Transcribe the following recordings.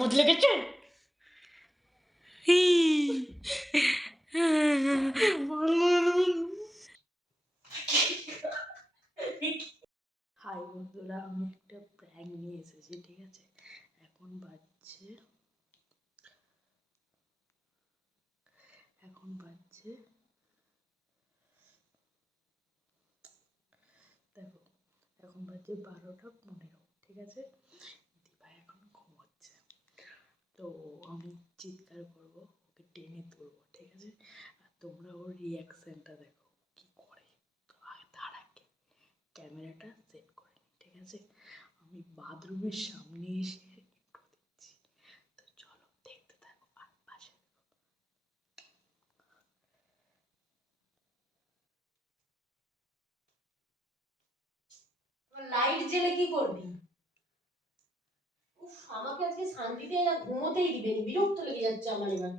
মত লেগেছে? হাই বন্ধুরা আমি একটা প্র্যাঙ্ক নিয়ে এসেছি ঠিক আছে? এখন বাজছে এখন বাজছে দেখো এখন বাজছে বারোটা পনেরো ঠিক আছে? তো আমি চিৎকার করব, ওকে টেনে তুলবো, ঠিক আছে? আর তোমরা ওর রিয়াকশানটা দেখো কি করে? তার আগে ক্যামেরাটা সেট করে নিই ঠিক আছে? আমি বাথরুমের সামনে এসে একটু দিচ্ছি তো চলো, দেখতে থাকো পাশে লাইট জেলে কি করবি? আমাকে আজকে শান্তি শান্তিতে না ঘুমোতেই দিবেনি, বিরক্ত লেগে যাচ্ছে আমার এবার।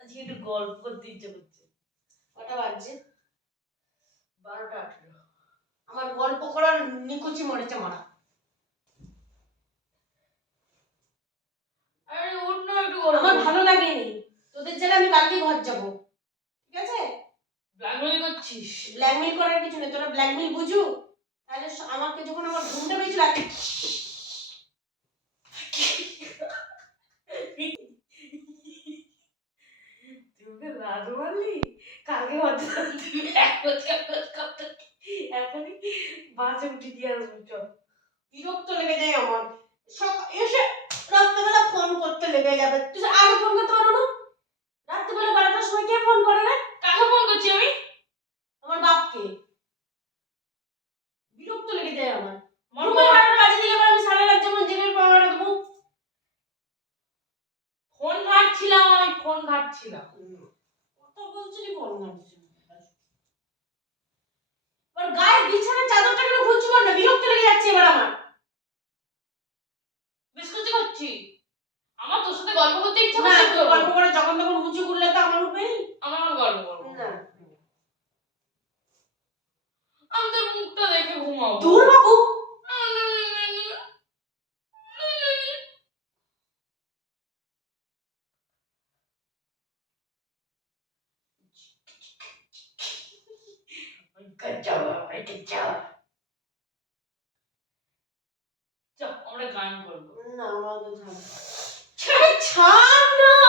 আজকে একটু গল্প করতে ইচ্ছে করছে। কটা বাজছে? বারোটা আঠেরো আমার গল্প করার নিকুচি মরেছে মারা। আরে অন্য একটু আমার ভালো লাগেনি। তোদের জেলে আমি কালকে ঘর যাব। ঠিক আছে? ব্ল্যাকমেল করছিস? ব্ল্যাকমেল করার কিছু নেই। তোরা ব্ল্যাকমেল বুঝু? তাহলে আমাকে যখন আমার ঘুমটা পেয়েছিল তুই ওকে লাদ মারলি কালকে হয়তো তুই এক বছর এখনই বাসে উঠে দিয়ে আসব বিরক্ত লেগে যায় আমার। সব এসে রাত্রেবেলা ফোন করতে লেগে যাবে। তুই আগে ফোন করতে পারো না রাত্রেবেলা বারোটার সময় কে ফোন করে না কাকে ফোন করছি আমি আমার বাপকে বিরক্ত লেগে যায় আমার আমার রুমের ভাড়াটা বাজে দিলে পরে আমি সারা রাত যেমন জেনের পাওয়াটা দেবো ফোন ঘাটছিলাম আমি ফোন ঘাটছিলাম কথা বলছিলি ফোন ঘাটছি এবার গায়ে বিছানার চাদরটা কেন খুলছি বল না বিরক্ত লেগে যাচ্ছে এবার আমার বিস্কুট করছি আমার তোর সাথে গল্প করতে ইচ্ছা না করছে তোর তো। গল্প করে যখন তখন উঁচু করলে তো আমার উপরে আমার আর গল্প করব না আমি তোর মুখটা দেখে ঘুমাবো দূর বাবু গজ্জা বাবা আমরা গান করব। না আমাকে ছাড় আরে ছাড় না!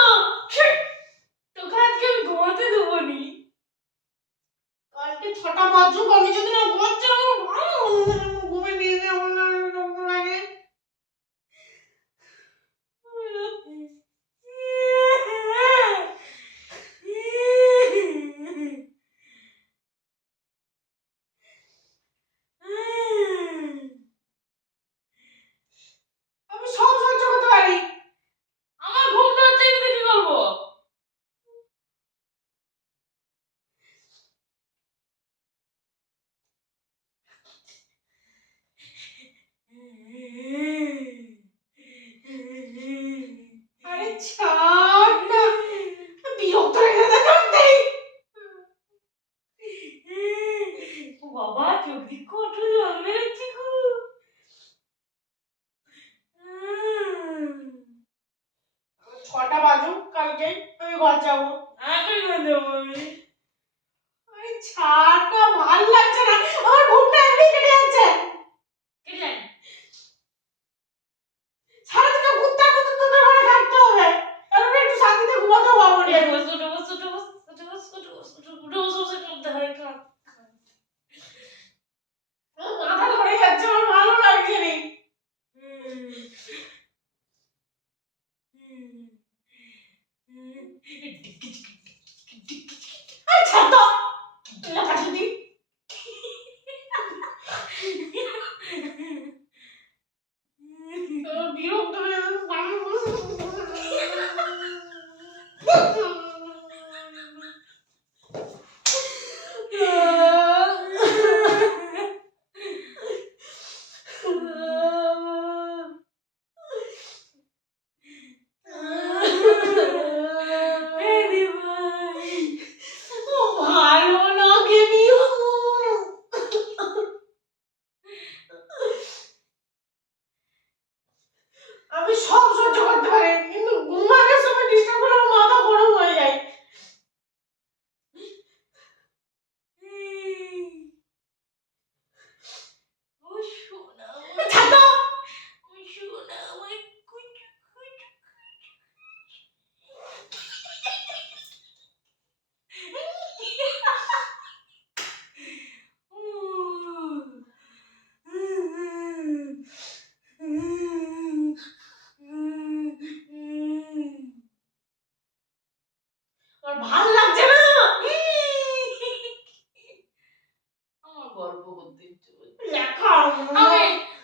আমি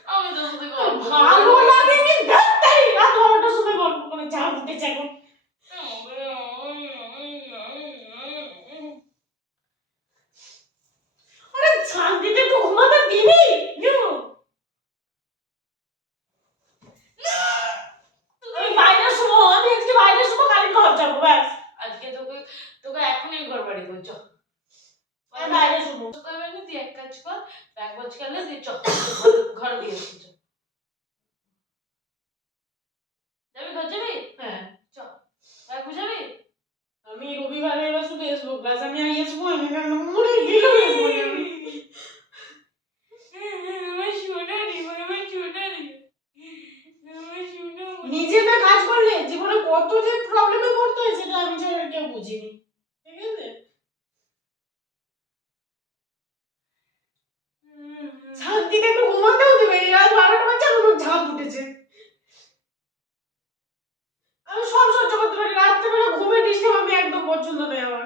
আমি তোর সাথে গল্প ভালো গল্প করে যা দিতে এখন আরে শান্তিতে তো ঘুমাতে দিবি আমি বাইরে শুবো আমি আজকে বাইরে শুবো কালকে ঘর যাব ব্যাস আজকে তোকে তোকে এখনই ঘর বাড়ি করছ আমি বাইরে শুবো করবে না তুই এক কাজ কর খেলে তুই চ ঘর দিয়ে এসে চ যাবি ঘর যাবি? হ্যাঁ। বুঝাবি আমি রবিবারে এবার শুধু আসব ক্লাস আমি আর আসব আমি সোনা নিজে না কাজ করলে জীবনে কত যে প্রবলেমে পড়তে হয় সেটা আমি ছাড়া কেউ বুঝিনি ঠিক আছে শান্তিতে একটু ঘুমাতেও দেবে এই রাত বারোটা বাজে আমার ঝাঁপ উঠেছে আমি সব সহ্য করতে পারি রাত্রেবেলা ঘুমে ডিস্টার্ব আমি একদম পছন্দ নয় আমার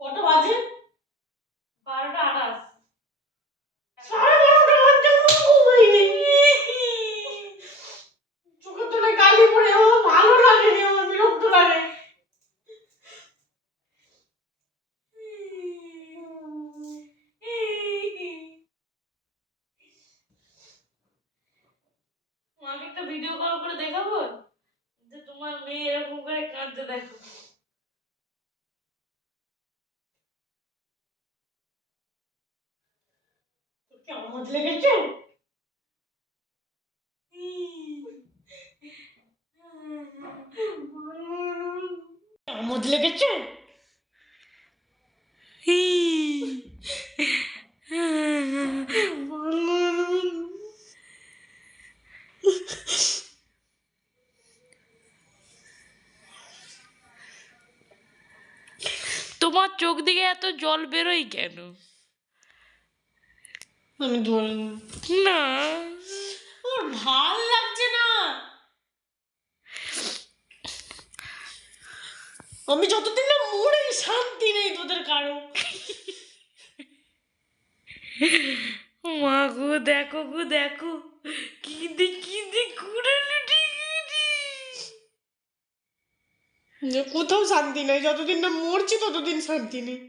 কটা বাজে? বারোটা আঠাশ। সাড়ে বারোটা বাজে চোখের তলায় কালি পড়ে ও ভালো লাগেনি আমার বিরক্ত লাগে। তোমাকে একটা ভিডিও কল করে দেখাবো? যে তোমার মেয়ে এরকম করে কাঁদতে দেখো। আমোদ লেগেছে? আমোদ লেগেছে? তোমার চোখ দিকে এত জল বেরোয় কেন? আমি ধরে না। ওর ভালো লাগছে না। আমি যতদিন না মরে শান্তি নেই তোদের কারও। মা গো দেখো গো দেখো। কি দি কি দি ঘুরে কোথাও শান্তি নেই। যতদিন না মরছি ততদিন শান্তি নেই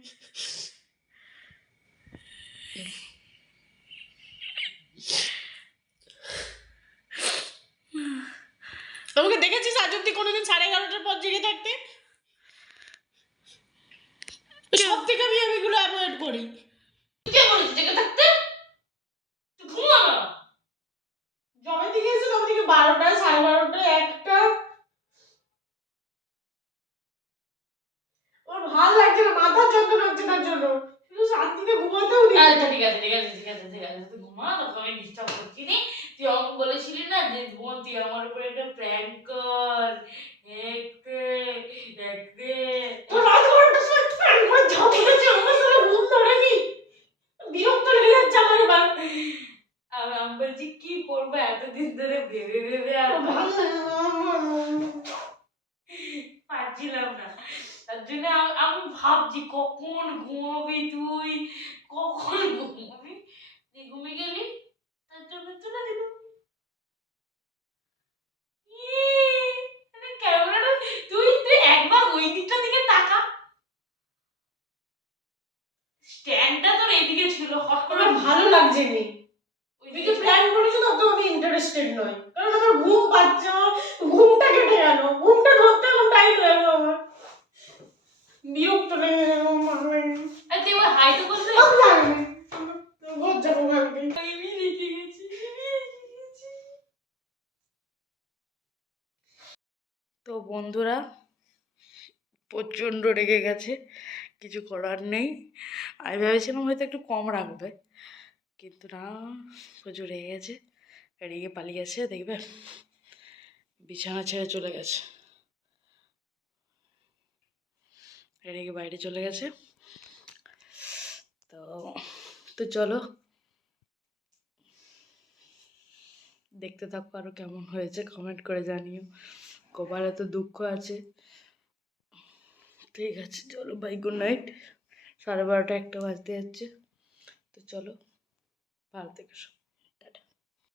আমাকে দেখেছিস আজ অব্দি কোনোদিন সাড়ে এগারোটার পর জেগে থাকতে সব থেকে আমি এগুলো অ্যাভয়েড করি কে বলেছে জেগে থাকতে তুই ঘুমা না জবে থেকে এসে তবে থেকে বারোটা সাড়ে বারোটা একটা ওর ভালো লাগছে না মাথার যন্ত্রণা হচ্ছে তার জন্য শুধু শান্তিতে ঘুমাতেও দিই আচ্ছা ঠিক আছে ঠিক আছে ঠিক আছে ঠিক আছে তুই ঘুমা তোকে আমি ডিস্টার্ব করছি নি আমাকে বলেছিলি না যে বোন তুই আমার উপরে একটা প্র্যাঙ্ক কর। একটে একটে তো রাত বারোটার সময় প্যান করে ঝাঁপ উঠেছে আমার সাথে ঘুম ধরেনি। বিরক্ত লেগে যাচ্ছে আমার এবার আর আমি বলছি কি করব এতদিন ধরে ভেবে ভেবে আর। পারছিলাম না। তার জন্য আমি ভাবছি কখন ঘুমাবি তুই? কখন ঘুমাবি? তুই ঘুমিয়ে গেলি তার জন্য তুলে দিল ক্যামেরাটা তুই তুই একবার ওই দিকটা দিকে তাকা স্ট্যান্ডটা তোর এদিকে ছিল হট করে ভালো লাগছে নি। ওই যে দিকে প্ল্যান করেছ না তো আমি ইন্টারেস্টেড নই। কারণ আমার ঘুম পাচ্ছে আমার ঘুমটা কেটে গেল। ঘুমটা ধরতে এখন টাইম লাগল আমার। বিরক্ত লেগে গেল আমার। আর তুই আমার হাই তো করতে ভালো লাগে না। ঘর যাব কালকে। আমি রেখে গেছি আমি রেখে গেছি। তো বন্ধুরা প্রচণ্ড রেগে গেছে। কিছু করার নেই। আমি ভেবেছিলাম হয়তো একটু কম রাখবে। কিন্তু না, প্রচুর রেগে গেছে। রেগে পালিয়ে গেছে দেখবে বিছানা ছেড়ে চলে গেছে। রেগে বাইরে চলে গেছে। তো তো চলো। দেখতে থাকো আরও কেমন হয়েছে। কমেন্ট করে জানিও। কপালে তো দুঃখ আছে। ঠিক আছে চলো বাই গুড নাইট সাড়ে বারোটা একটা বাজতে যাচ্ছে। তো চলো, ভালো থেকে সব।